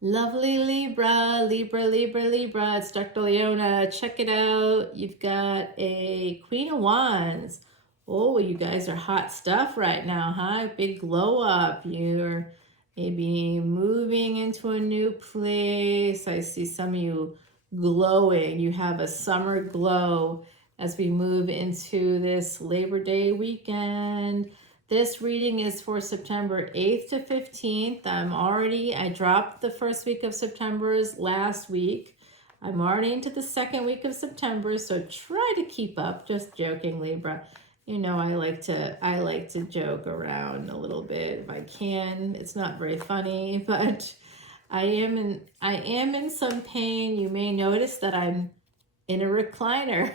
Lovely Libra, Libra, Libra, Libra. It's Dr. Leona. Check it out. You've got a Queen of Wands. Oh, you guys are hot stuff right now, huh? Big glow up. You're maybe moving into a new place. I see some of you glowing. You have a summer glow as we move into this Labor Day weekend. This reading is for September 8th to 15th. I dropped the first week of September's last week. I'm already into the second week of September, so try to keep up. Just joking, Libra. You know I like to joke around a little bit if I can. It's not very funny, but I am in some pain. You may notice that I'm in a recliner.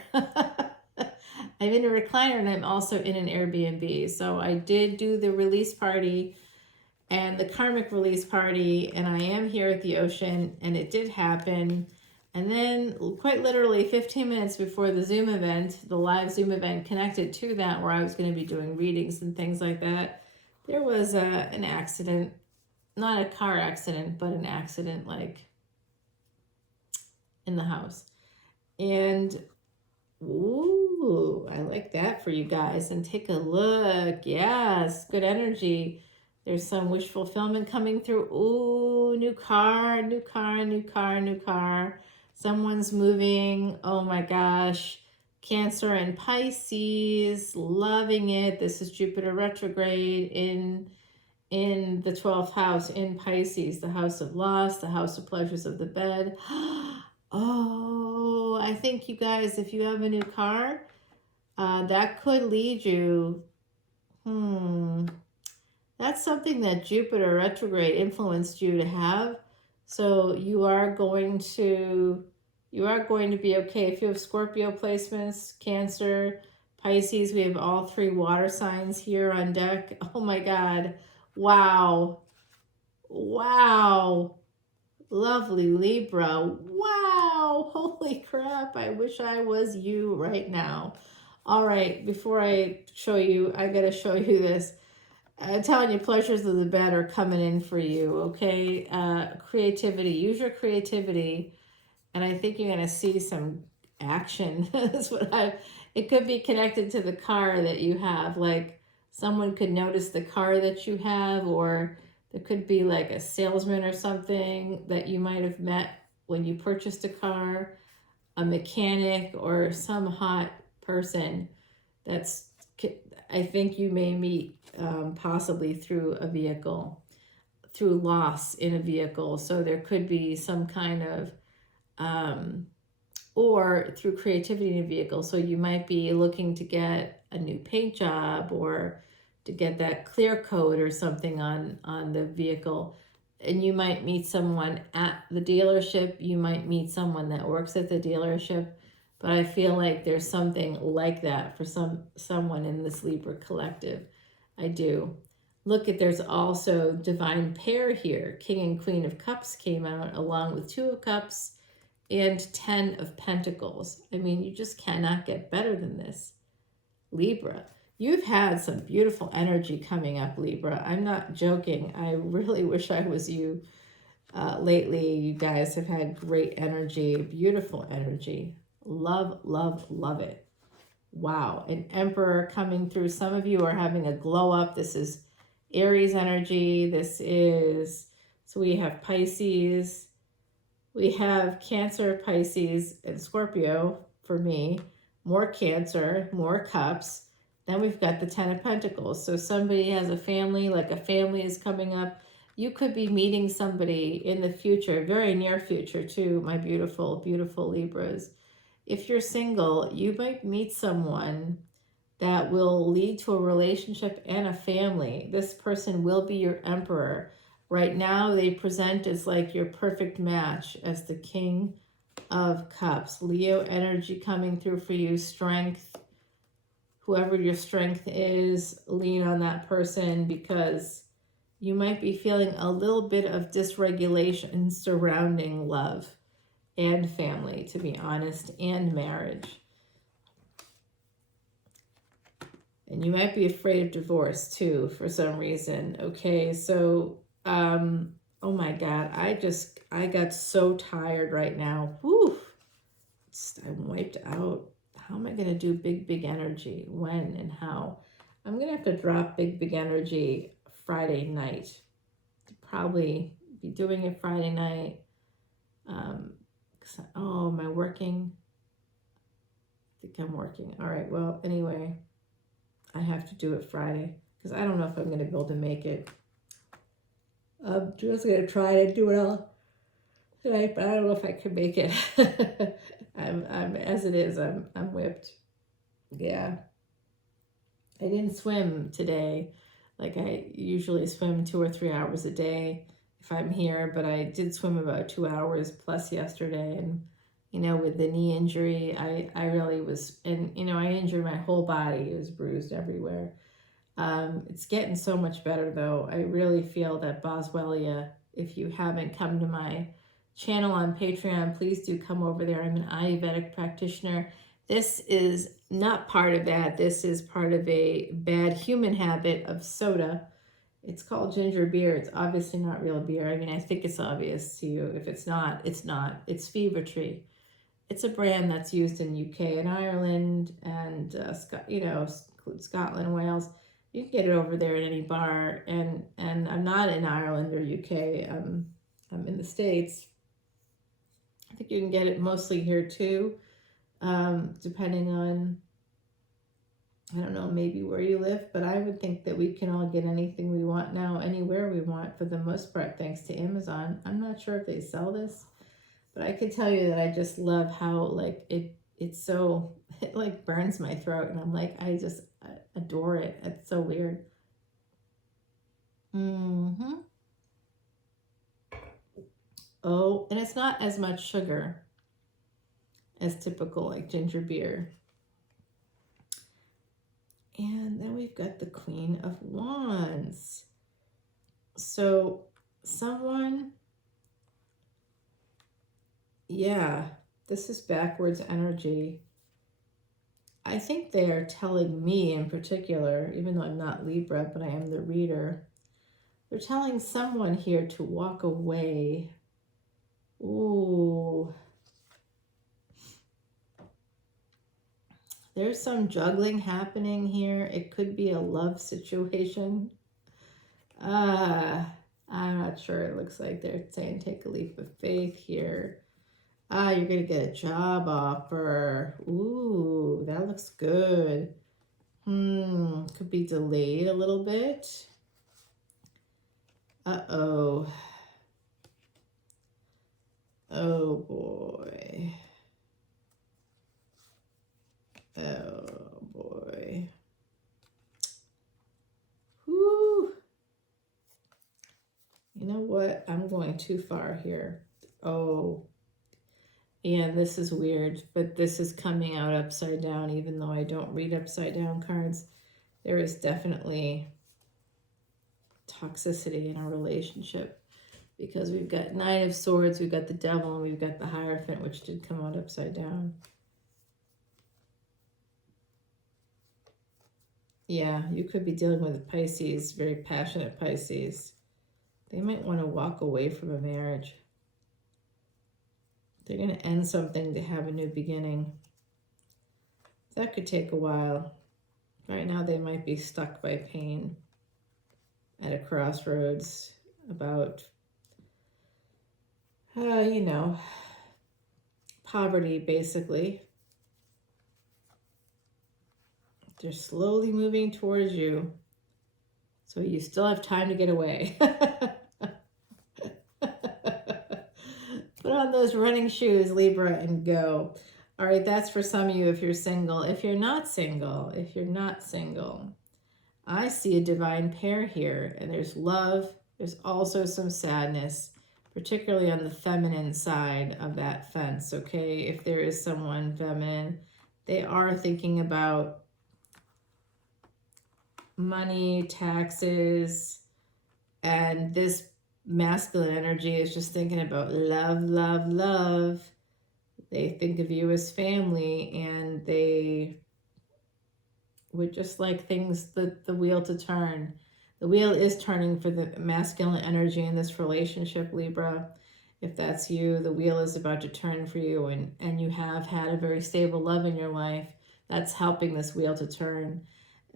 I'm in a recliner and I'm also in an Airbnb. So I did do the release party and the karmic release party, and I am here at the ocean, and it did happen. And then, quite literally, 15 minutes before the Zoom event, the live Zoom event connected to that, where I was going to be doing readings and things like that, there was an accident. Not a car accident, but an accident like in the house. And ooh, I like that for you guys. And take a look. Yes, good energy. There's some wish fulfillment coming through. Ooh, new car, new car, new car, new car. Someone's moving. Oh my gosh. Cancer and Pisces, loving it. This is Jupiter retrograde in the 12th house in Pisces, the house of loss, the house of pleasures of the bed. Oh, I think you guys, if you have a new car, that could lead you. That's something that Jupiter retrograde influenced you to have. So you are going to be okay. If you have Scorpio placements, Cancer, Pisces, we have all three water signs here on deck. Oh my God. Wow. Wow. Lovely Libra. Wow. Holy crap. I wish I was you right now. All right. Before I show you, I got to show you this. I'm telling you, pleasures of the bed are coming in for you, okay? Creativity. Use your creativity. And I think you're going to see some action. That's what it could be connected to the car that you have. Like someone could notice the car that you have, or there could be like a salesman or something that you might have met when you purchased a car, a mechanic, or some hot person that's, I think you may meet possibly through a vehicle, through loss in a vehicle. So there could be some kind of, or through creativity in a vehicle. So you might be looking to get a new paint job or to get that clear coat or something on the vehicle. And you might meet someone at the dealership. You might meet someone that works at the dealership. But I feel like there's something like that for someone in this Libra collective. I do. Look at, there's also divine pair here. King and Queen of Cups came out along with Two of Cups and 10 of Pentacles. I mean, you just cannot get better than this, Libra. You've had some beautiful energy coming up, Libra. I'm not joking. I really wish I was you. Lately, you guys have had great energy, beautiful energy. Love, love, love it. Wow. An Emperor coming through. Some of you are having a glow up. This is Aries energy. So we have Pisces. We have Cancer, Pisces, and Scorpio for me. More Cancer, more Cups. Then we've got the 10 of Pentacles. So somebody has a family, like a family is coming up. You could be meeting somebody in the future, very near future too, my beautiful, beautiful Libras. If you're single, you might meet someone that will lead to a relationship and a family. This person will be your Emperor. Right now, they present as like your perfect match as the King of Cups. Leo energy coming through for you, strength. Whoever your strength is, lean on that person because you might be feeling a little bit of dysregulation surrounding love and family, to be honest, and marriage. And you might be afraid of divorce too for some reason. Okay, so oh my God, I got so tired right now. Whew, I'm wiped out. How am I going to do big energy? When and how? I'm going to have to drop big energy Friday night. Probably be doing it Friday night. Oh, am I working? I think I'm working. All right, well, anyway, I have to do it Friday because I don't know if I'm going to be able to make it. I'm just going to try to do it all tonight, but I don't know if I can make it. I'm as it is, I'm whipped. Yeah. I didn't swim today. Like I usually swim 2 or 3 hours a day if I'm here, but I did swim about 2 hours plus yesterday. And, you know, with the knee injury, I really was, and, you know, I injured my whole body. It was bruised everywhere. It's getting so much better though. I really feel that Boswellia, if you haven't come to my channel on Patreon, please do come over there. I'm an Ayurvedic practitioner. This is not part of that. This is part of a bad human habit of soda. It's called ginger beer. It's obviously not real beer. I mean, I think it's obvious to you. If it's not, it's not. It's Fever Tree. It's a brand that's used in UK and Ireland and, you know, Scotland, Wales. You can get it over there at any bar. And I'm not in Ireland or UK. I'm in the States. I think you can get it mostly here too. Depending on, I don't know, maybe where you live, but I would think that we can all get anything we want now, anywhere we want for the most part, thanks to Amazon. I'm not sure if they sell this, but I can tell you that I just love how, like, it's so, it like burns my throat, and I'm like, I adore it. It's so weird. Oh, and it's not as much sugar as typical like ginger beer. And then we've got the Queen of Wands. So someone, yeah, this is backwards energy. I think they are telling me in particular, even though I'm not Libra, but I am the reader, they're telling someone here to walk away. Ooh. There's some juggling happening here. It could be a love situation. I'm not sure. It looks like they're saying take a leap of faith here. You're going to get a job offer. Ooh, that looks good. Could be delayed a little bit. Uh-oh. Oh, boy. Oh, boy. Whew. You know what? I'm going too far here. Oh, yeah, this is weird, but this is coming out upside down, even though I don't read upside down cards. There is definitely toxicity in a relationship because we've got Nine of Swords, we've got the Devil, and we've got the Hierophant, which did come out upside down. Yeah, you could be dealing with a Pisces, very passionate Pisces. They might want to walk away from a marriage. They're going to end something to have a new beginning. That could take a while. Right now they might be stuck by pain at a crossroads about, you know, poverty basically. They're slowly moving towards you. So you still have time to get away. Put on those running shoes, Libra, and go. All right, that's for some of you if you're single. If you're not single, I see a divine pair here, and there's love. There's also some sadness, particularly on the feminine side of that fence, okay? If there is someone feminine, they are thinking about money, taxes, and this masculine energy is just thinking about love, love, love. They think of you as family, and they would just like things, the wheel to turn. The wheel is turning for the masculine energy in this relationship, Libra. If that's you, the wheel is about to turn for you, and you have had a very stable love in your life. That's helping this wheel to turn.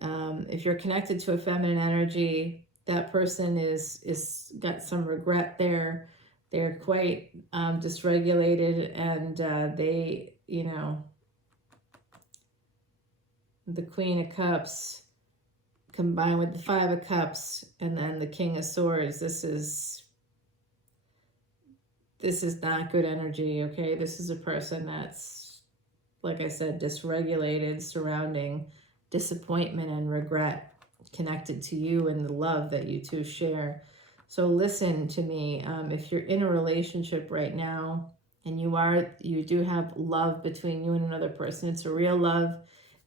If you're connected to a feminine energy, that person is got some regret there. They're quite dysregulated, and they, the Queen of Cups combined with the Five of Cups and then the King of Swords. This is not good energy, okay? This is a person that's, like I said, dysregulated, surrounding disappointment and regret connected to you and the love that you two share. So listen to me. If you're in a relationship right now and you do have love between you and another person, it's a real love.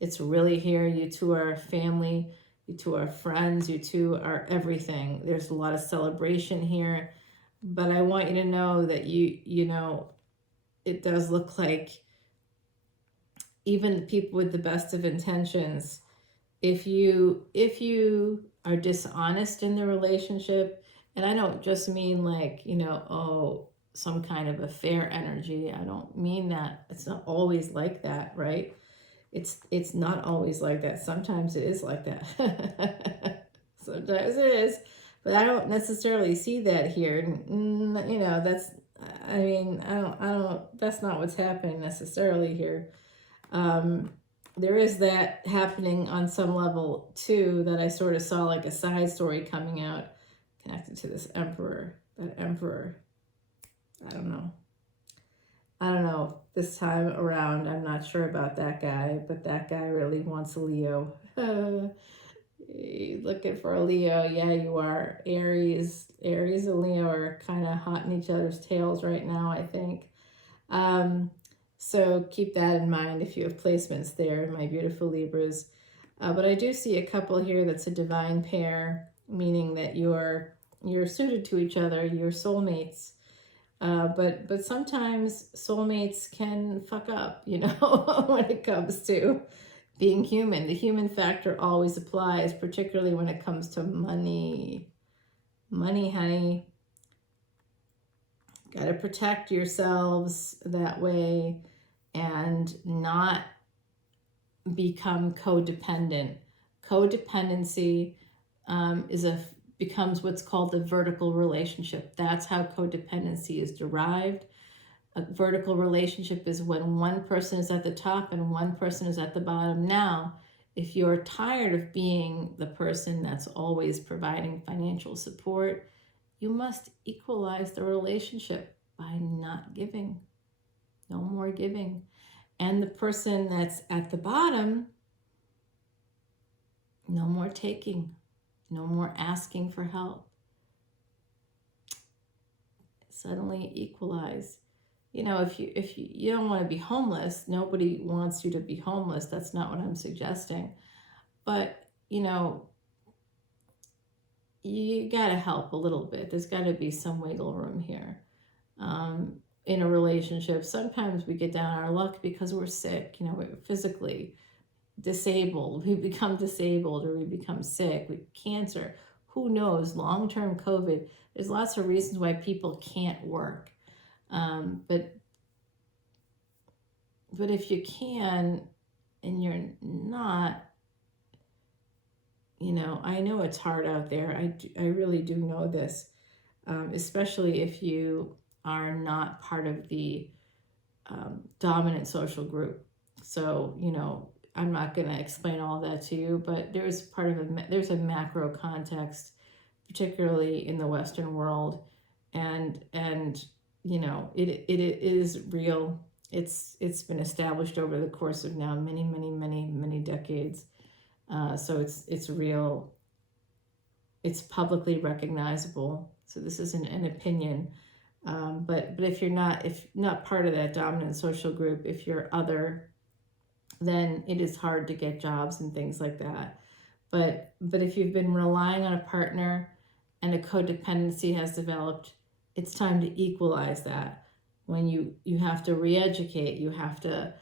It's really here. You two are family. You two are friends. You two are everything. There's a lot of celebration here. But I want you to know that it does look like even people with the best of intentions, if you are dishonest in the relationship, and I don't just mean like, some kind of affair energy. I don't mean that. It's not always like that, right? It's not always like that. Sometimes it is like that. Sometimes it is, but I don't necessarily see that here. That's not what's happening necessarily here. There is that happening on some level too, that I sort of saw like a side story coming out connected to this emperor. That emperor, I don't know this time around. I'm not sure about that guy, but that guy really wants a Leo. Looking for a Leo. Yeah, you are. Aries and Leo are kind of hot in each other's tails right now, I think. So keep that in mind if you have placements there, my beautiful Libras. But I do see a couple here that's a divine pair, meaning that you're suited to each other, you're soulmates. But sometimes soulmates can fuck up, when it comes to being human. The human factor always applies, particularly when it comes to money. Money, honey. Got to protect yourselves that way and not become codependent. Codependency becomes what's called the vertical relationship. That's how codependency is derived. A vertical relationship is when one person is at the top and one person is at the bottom. Now, if you're tired of being the person that's always providing financial support, you must equalize the relationship by not giving. No more giving. And the person that's at the bottom, no more taking. No more asking for help. Suddenly equalize. If you don't want to be homeless, nobody wants you to be homeless. That's not what I'm suggesting. But, you got to help a little bit. There's got to be some wiggle room here. In a relationship, sometimes we get down on our luck because we're sick, we're physically disabled. We become disabled or we become sick. Cancer. Who knows? Long-term COVID. There's lots of reasons why people can't work. But if you can and you're not, I know it's hard out there. I really do know this, especially if you are not part of the dominant social group. So, I'm not going to explain all that to you, but there's there's a macro context, particularly in the Western world, and it is real. It's been established over the course of now many decades. So it's real. It's publicly recognizable. So this isn't an opinion. But if you're not part of that dominant social group, if you're other, then it is hard to get jobs and things like that. But if you've been relying on a partner and a codependency has developed, it's time to equalize that. When you have to re-educate, you have to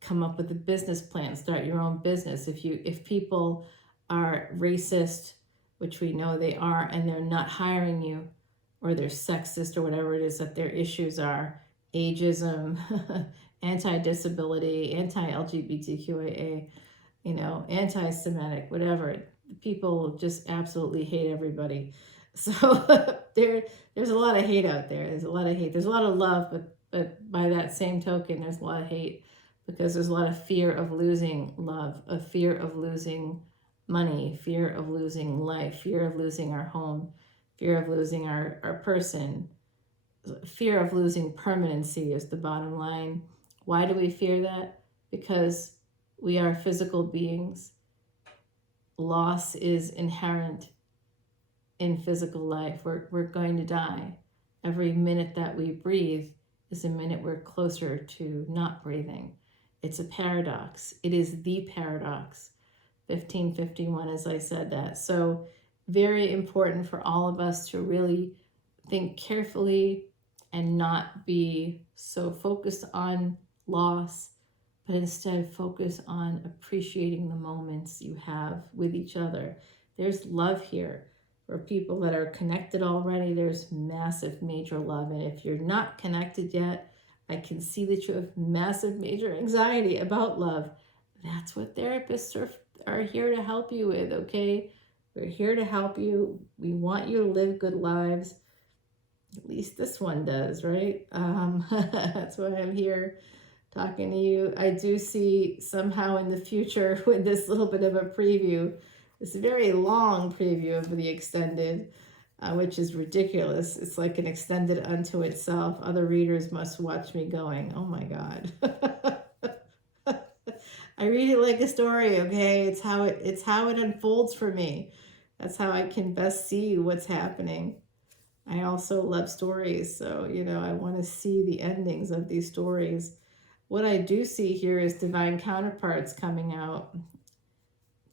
come up with a business plan, start your own business. If people are racist which we know they are, and they're not hiring you, or they're sexist or whatever it is that their issues are, ageism, anti-disability, anti-LGBTQIA, anti-Semitic, whatever. People just absolutely hate everybody. So there's a lot of hate out there. There's a lot of hate. There's a lot of love, but by that same token, there's a lot of hate, because there's a lot of fear of losing love, a fear of losing money, fear of losing life, fear of losing our home, fear of losing our person, fear of losing permanency is the bottom line. Why do we fear that? Because we are physical beings. Loss is inherent in physical life. We're going to die. Every minute that we breathe is a minute we're closer to not breathing. It's a paradox. It is the paradox. 1551, as I said that. So very important for all of us to really think carefully and not be so focused on loss, but instead focus on appreciating the moments you have with each other. There's love here. For people that are connected already, there's massive, major love. And if you're not connected yet, I can see that you have massive, major anxiety about love. That's what therapists are here to help you with, okay? We're here to help you. We want you to live good lives. At least this one does, right? That's why I'm here talking to you. I do see somehow in the future, with this little bit of a preview, this very long preview of the extended, which is ridiculous. It's like an extended unto itself. Other readers must watch me going, oh my God. I read it like a story, okay? It's how it unfolds for me. That's how I can best see what's happening. I also love stories, so I want to see the endings of these stories. What I do see here is divine counterparts coming out.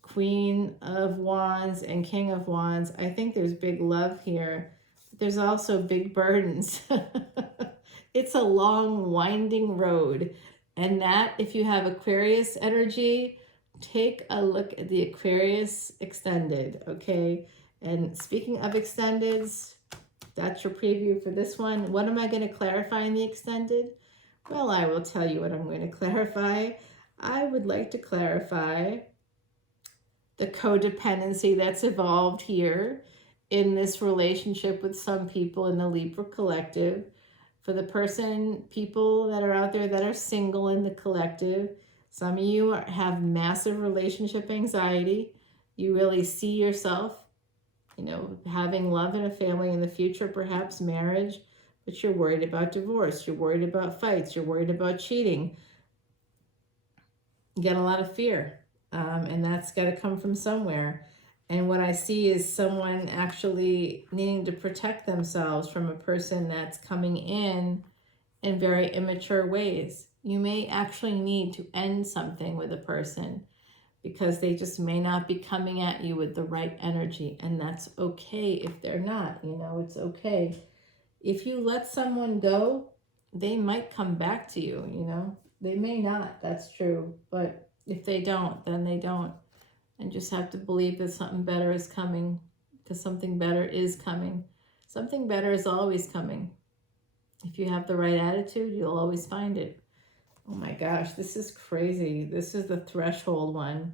Queen of Wands and King of Wands. I think there's big love here. But there's also big burdens. It's a long, winding road. And that, if you have Aquarius energy, take a look at the Aquarius extended, okay? And speaking of extendeds, that's your preview for this one. What am I going to clarify in the extended? Well, I will tell you what I'm going to clarify. I would like to clarify the codependency that's evolved here in this relationship with some people in the Libra collective. For the people that are out there that are single in the collective, some of you have massive relationship anxiety. You really see yourself, having love in a family in the future, perhaps marriage, but you're worried about divorce. You're worried about fights. You're worried about cheating. You get a lot of fear, and that's got to come from somewhere. And what I see is someone actually needing to protect themselves from a person that's coming in very immature ways. You may actually need to end something with a person because they just may not be coming at you with the right energy. And that's okay if they're not, it's okay. If you let someone go, they might come back to you, They may not, that's true. But if they don't, then they don't. And just have to believe that something better is coming, because something better is coming. Something better is always coming. If you have the right attitude, you'll always find it. Oh my gosh, this is crazy. This is the threshold one.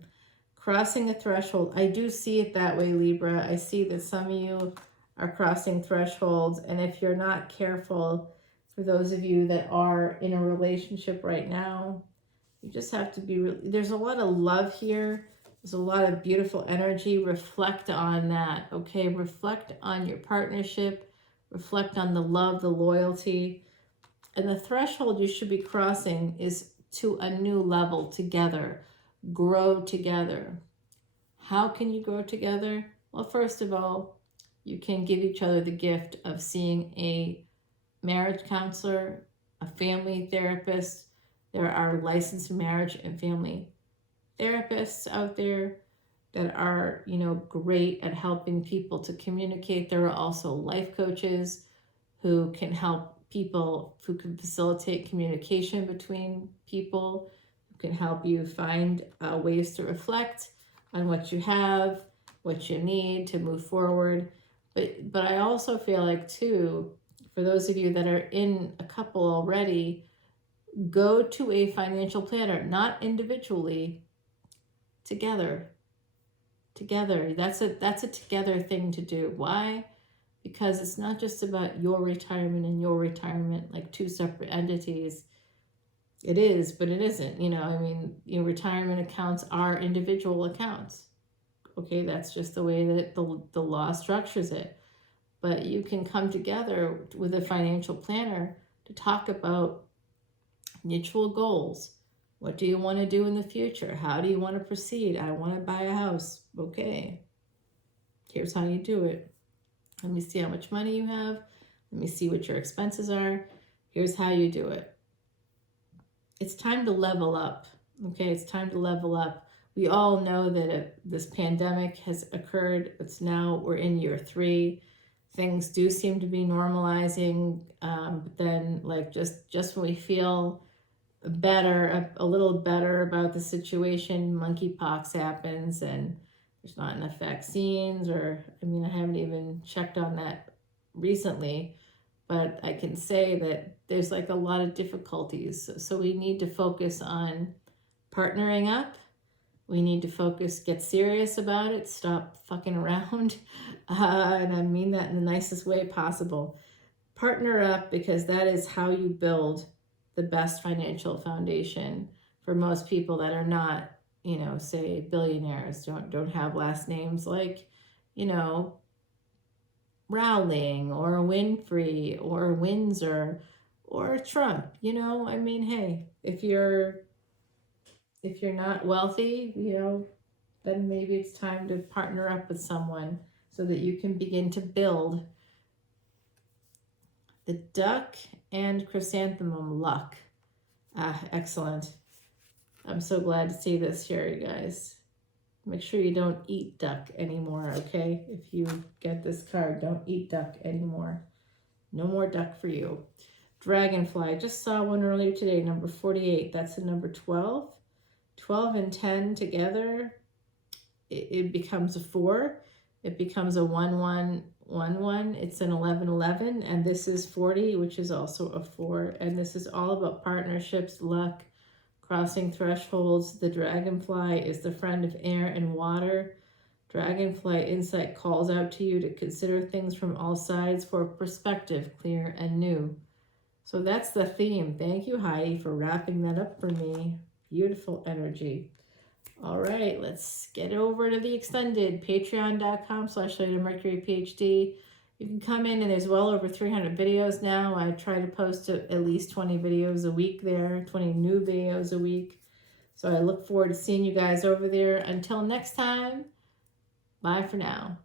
Crossing a threshold. I do see it that way, Libra. I see that some of you are crossing thresholds. And if you're not careful, for those of you that are in a relationship right now, you just have to be, there's a lot of love here. There's a lot of beautiful energy. Reflect on that, okay? Reflect on your partnership. Reflect on the love, the loyalty. And the threshold you should be crossing is to a new level together. Grow together. How can you grow together? Well, first of all, you can give each other the gift of seeing a marriage counselor, a family therapist. There are licensed marriage and family therapists out there that are, great at helping people to communicate. There are also life coaches who can help people, who can facilitate communication between people, who can help you find ways to reflect on what you have what you need to move forward. But I also feel like too, for those of you that are in a couple already, go to a financial planner, not individually, together. Together. That's a together thing to do. Why? Because it's not just about your retirement and your retirement, like two separate entities. It is, but it isn't. I mean, retirement accounts are individual accounts. Okay, that's just the way that the law structures it. But you can come together with a financial planner to talk about mutual goals. What do you want to do in the future? How do you want to proceed? I want to buy a house. Okay, here's how you do it. Let me see how much money you have. Let me see what your expenses are. Here's how you do it. It's time to level up. Okay, it's time to level up. We all know that this pandemic has occurred. We're in year 3. Things do seem to be normalizing. But then, like, just when we feel better, a little better about the situation, monkeypox happens, and there's not enough vaccines, or I haven't even checked on that recently, but I can say that there's like a lot of difficulties. So we need to focus on partnering up. We need to get serious about it, stop fucking around. And I mean that in the nicest way possible. Partner up, because that is how you build the best financial foundation for most people that are not, say billionaires, don't have last names like, Rowling or Winfrey or Windsor or Trump. Hey, if you're not wealthy, then maybe it's time to partner up with someone so that you can begin to build. The duck and chrysanthemum luck. Excellent. I'm so glad to see this here, you guys. Make sure you don't eat duck anymore, okay? If you get this card, don't eat duck anymore. No more duck for you. Dragonfly. I just saw one earlier today, number 48. That's the number 12. 12 and 10 together, it becomes a 4. It becomes a 1-1-1-1. It's an 11-11, and this is 40, which is also a 4. And this is all about partnerships, luck, crossing thresholds. The dragonfly is the friend of air and water. Dragonfly insight calls out to you to consider things from all sides for perspective, clear and new. So that's the theme. Thank you, Heidi, for wrapping that up for me. Beautiful energy. All right, let's get over to the extended. Patreon.com/leonamercuryphd. You can come in, and there's well over 300 videos now. I try to post at least 20 videos a week there, 20 new videos a week. So I look forward to seeing you guys over there. Until next time, bye for now.